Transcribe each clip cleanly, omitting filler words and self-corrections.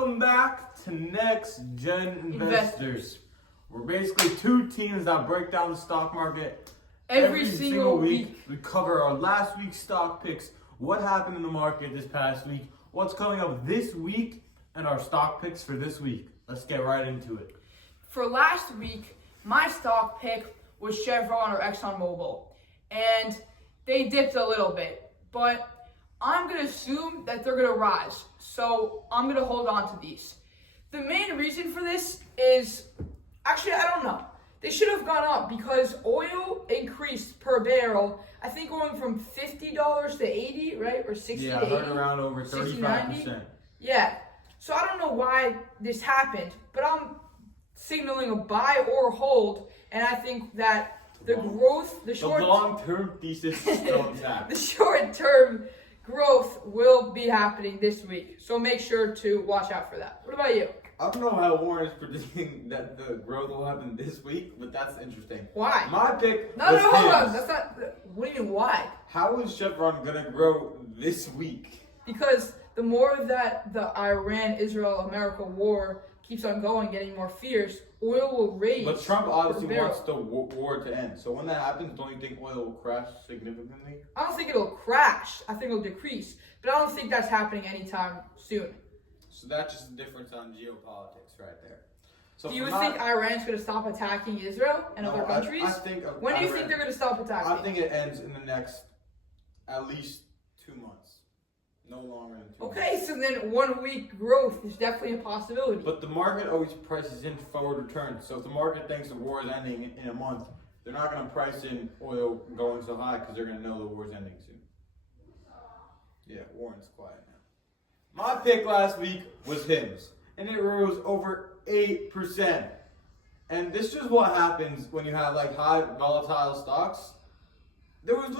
Welcome back to Next Gen Investors. We're basically two teams that break down the stock market Every single week. We cover our last week's stock picks, what happened in the market this past week, what's coming up this week, and our stock picks for this week. Let's get right into it. For last week, my stock pick was Chevron or ExxonMobil, and they dipped a little bit, but I'm going to assume that they're going to rise, so I'm going to hold on to these. The main reason for this is, actually, I don't know. They should have gone up because oil increased per barrel, I think going from $50 to 80, right? Or 60 Yeah, to I 80. heard around over 35%. Yeah. So I don't know why this happened, but I'm signaling a buy or hold, and I think that the growth, the long-term thesis is still intact. the short-term growth will be happening this week. So make sure to watch out for that. What about you? I don't know how Warren is predicting that the growth will happen this week, but that's interesting. Why? My pick No, was hold on. his. That's not. What do you mean why? How is Chevron gonna grow this week? Because the more that the Iran-Israel-America war keeps on going, getting more fierce, oil will raise. But Trump obviously per barrel. wants the war to end. So when that happens, don't you think oil will crash significantly? I don't think it'll crash. I think it'll decrease. But I don't think that's happening anytime soon. So that's just a difference on geopolitics right there. So Do you think Iran's going to stop attacking Israel and other countries? I think when do you think they're going to stop attacking? I think it ends in the next at least 2 months. No longer than 2 months. Okay, so then 1 week growth is definitely a possibility. But the market always prices in forward returns. So if the market thinks the war is ending in a month, they're not going to price in oil going so high because they're going to know the war's ending soon. Yeah, Warren's quiet now. My pick last week was HIMS, and it rose over 8%. And this is what happens when you have like high volatile stocks. There was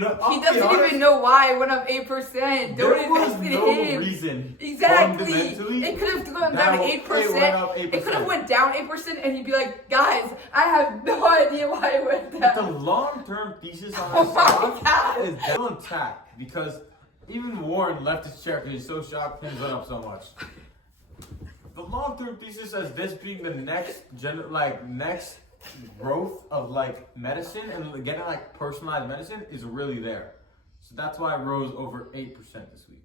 no. He doesn't even know why it went up 8%. Don't invest in him. Reason. Exactly. Fundamentally, It could have gone down 8%. It could have went down 8%, and he'd be like, guys, I have no idea why it went The down. long-term thesis on Oh this my stock God. is still intact because even Warren left his chair because he's so shocked things went up so much. The long-term thesis as this being the next next growth of like medicine and getting like personalized medicine is really there. So that's why it rose over 8% this week.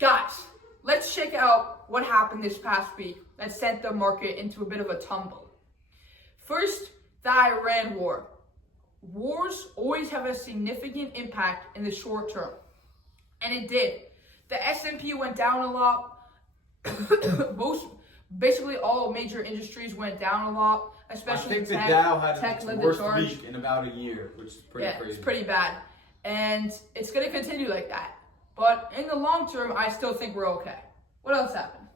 Guys, let's check out what happened this past week that sent the market into a bit of a tumble. First, the Iran war. Wars always have a significant impact in the short term. And it did. The S&P went down a lot. Basically all major industries went down a lot, especially I think tech. the Dow had Tech its led the worst charge. week in about a year, which is pretty crazy. It's pretty bad. And it's going to continue like that. But in the long term, I still think we're okay. What else happened?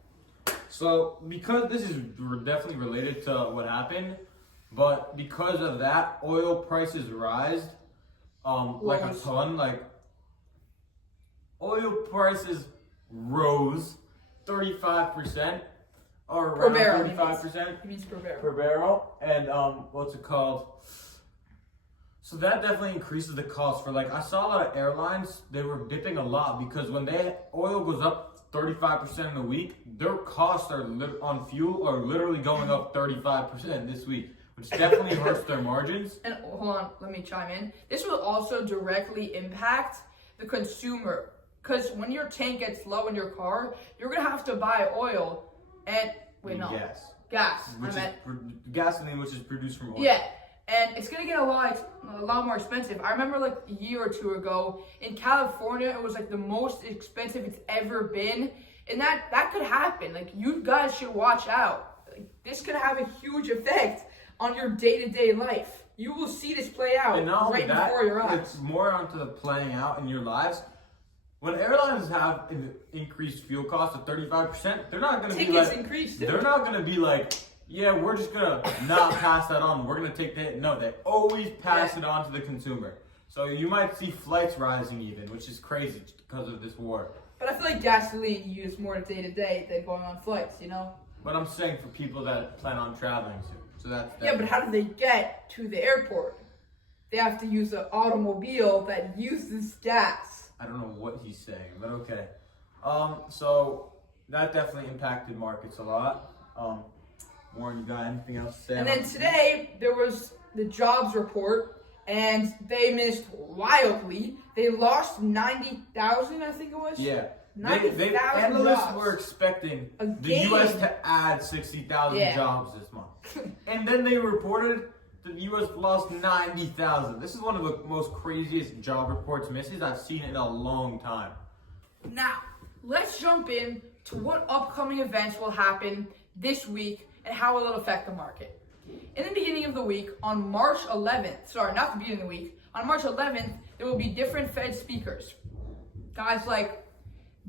So, because this is definitely related to what happened, but because of that, oil prices rise, like a ton. Like, oil prices rose 35%, or Per around barrel, 35%. He means per barrel. Per barrel, and what's it called? So that definitely increases the cost for like I saw a lot of airlines. They were dipping a lot because when oil goes up 35% in a week, their costs are on fuel are literally going up 35% this week, which definitely hurts their margins. And hold on, let me chime in. This will also directly impact the consumer because when your tank gets low in your car, you're gonna have to buy oil and gas. Gasoline, which is produced from oil. Yeah. And it's gonna get a lot more expensive. I remember like a year or two ago in California, it was like the most expensive it's ever been, and that could happen. Like you guys should watch out. Like, this could have a huge effect on your day-to-day life. You will see this play out right before your eyes. It's more onto the playing out in your lives. When airlines have an increased fuel costs of 35%, they're not gonna be like increased. They're not gonna be like, yeah, we're just gonna not pass that on. We're gonna take the hit. No, they always pass it on to the consumer. So you might see flights rising even, which is crazy because of this war. But I feel like gasoline you use more day to day than going on flights, you know? But I'm saying for people that plan on traveling soon. So that's yeah, but how do they get to the airport? They have to use an automobile that uses gas. I don't know what he's saying, but okay. So that definitely impacted markets a lot. Warren, you got anything else to say? And then today, there was the jobs report, and they missed wildly. They lost 90,000, I think it was. Yeah. 90,000 analysts jobs. were expecting A the game. U.S. to add 60,000 Yeah. jobs this month. And then they reported the U.S. lost 90,000. This is one of the most craziest job reports misses I've seen in a long time. Now, let's jump in to what upcoming events will happen this week and how it will affect the market. In the beginning of the week, on March 11th, sorry, not the beginning of the week, on March 11th, there will be different Fed speakers. Guys like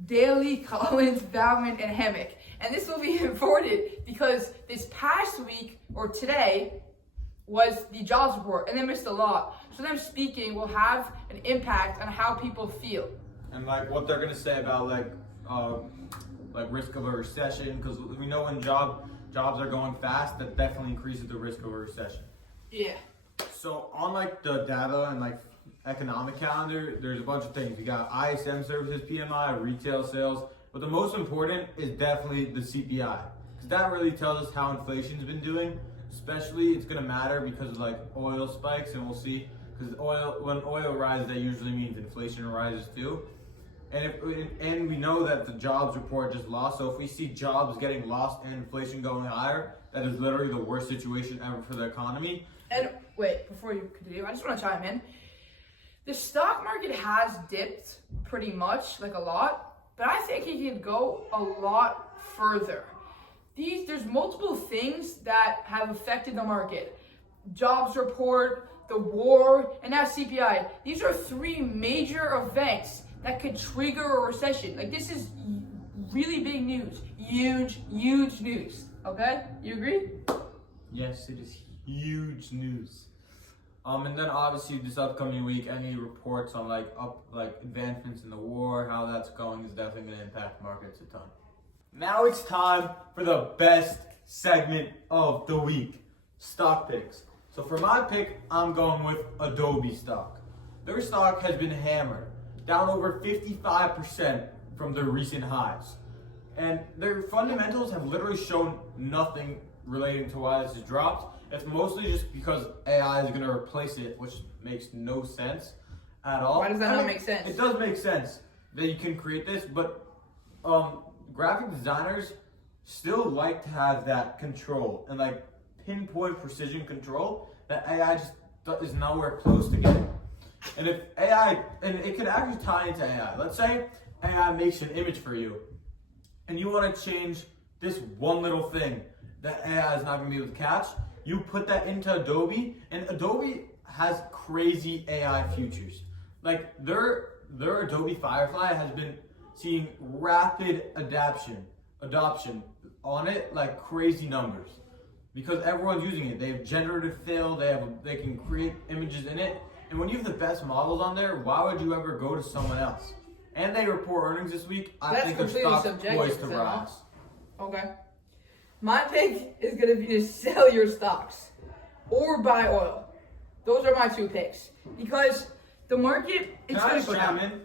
Daly, Collins, Bauman, and Hammock. And this will be important because this past week, or today, was the jobs report, and they missed a lot. So them speaking will have an impact on how people feel. And like what they're gonna say about like risk of a recession, because we know when jobs are going fast, that definitely increases the risk of a recession. Yeah. So on like the data and like economic calendar, there's a bunch of things. We got ISM services, PMI, retail sales, but the most important is definitely the CPI, because that really tells us how inflation's been doing. Especially, it's gonna matter because of like oil spikes, and we'll see. Because when oil rises, that usually means inflation rises too. And we know that the jobs report just lost. So if we see jobs getting lost and inflation going higher, that is literally the worst situation ever for the economy. And wait, before you continue, I just want to chime in. The stock market has dipped pretty much, like a lot, but I think it can go a lot further. There's multiple things that have affected the market. Jobs report, the war, and now CPI. These are three major events that could trigger a recession. Like, this is really big news. Huge news. Okay? You agree? Yes, it is huge news. And then obviously this upcoming week, any reports on like advancements in the war, how that's going, is definitely going to impact markets a ton. Now it's time for the best segment of the week, stock picks. So for my pick, I'm going with Adobe stock. Their stock has been hammered, down over 55% from their recent highs. And their fundamentals have literally shown nothing relating to why this has dropped. It's mostly just because AI is going to replace it, which makes no sense at all. Why does that not make sense? It does make sense that you can create this, but graphic designers still like to have that control and like pinpoint precision control that AI just is nowhere close to getting. And if AI, and it could actually tie into AI. Let's say AI makes an image for you, and you want to change this one little thing that AI is not going to be able to catch. You put that into Adobe, and Adobe has crazy AI features. Like their Adobe Firefly has been seeing rapid adoption on it, like crazy numbers, because everyone's using it. They have generative fill, they can create images in it, and when you have the best models on there, why would you ever go to someone else? And they report earnings this week. I think their stock's poised to rise. Okay. My pick is going to be to sell your stocks or buy oil. Those are my two picks, because the market is going to come in.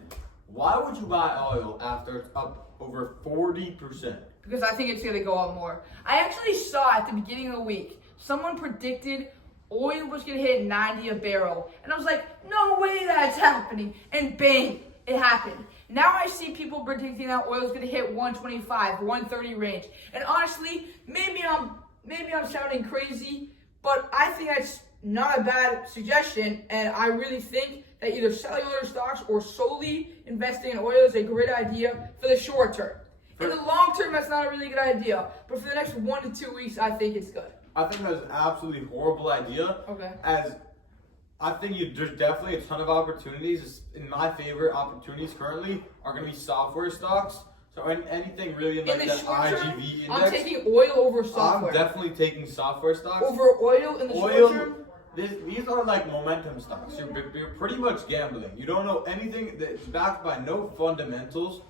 Why would you buy oil after it's up over 40%? Because I think it's going to go up more. I actually saw at the beginning of the week, someone predicted oil was going to hit 90 a barrel. And I was like, no way that's happening. And bang, it happened. Now I see people predicting that oil is going to hit 125, 130 range. And honestly, maybe I'm sounding crazy, but I think that's not a bad suggestion. And I really think that either selling other stocks or solely investing in oil is a great idea for the short term. In the long term, that's not a really good idea. But for the next 1 to 2 weeks, I think it's good. I think that's an absolutely horrible idea. Okay. As I think there's definitely a ton of opportunities. In my favorite opportunities currently are going to be software stocks. So anything really in like the that short term, IGV index. I'm taking oil over software. I'm definitely taking software stocks. Over oil in the short term? These are like momentum stocks. You're pretty much gambling. You don't know anything. It's backed by no fundamentals.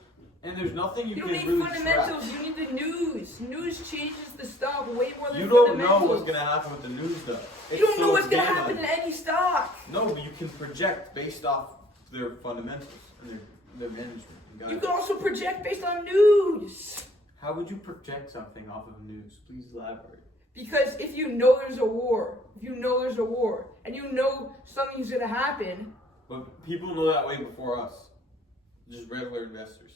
And there's nothing you can need really fundamentals. track. You need the news. News changes the stock way more than You don't fundamentals. know what's going to happen with the news, though. You don't know what's going to happen in any stock. No, but you can project based off their fundamentals and their management. You can also project based on news. How would you project something off of news? Please elaborate. Because if you know there's a war, and you know something's gonna happen, But people know that way before us. Just regular investors.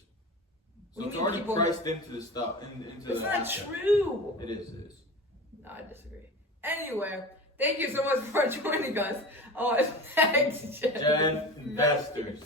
So What it's do you mean already people- priced into the stuff. Into it's the not asset. true. It is. It is. No, I disagree. Anyway, thank you so much for joining us. Oh, thanks, Gen investors.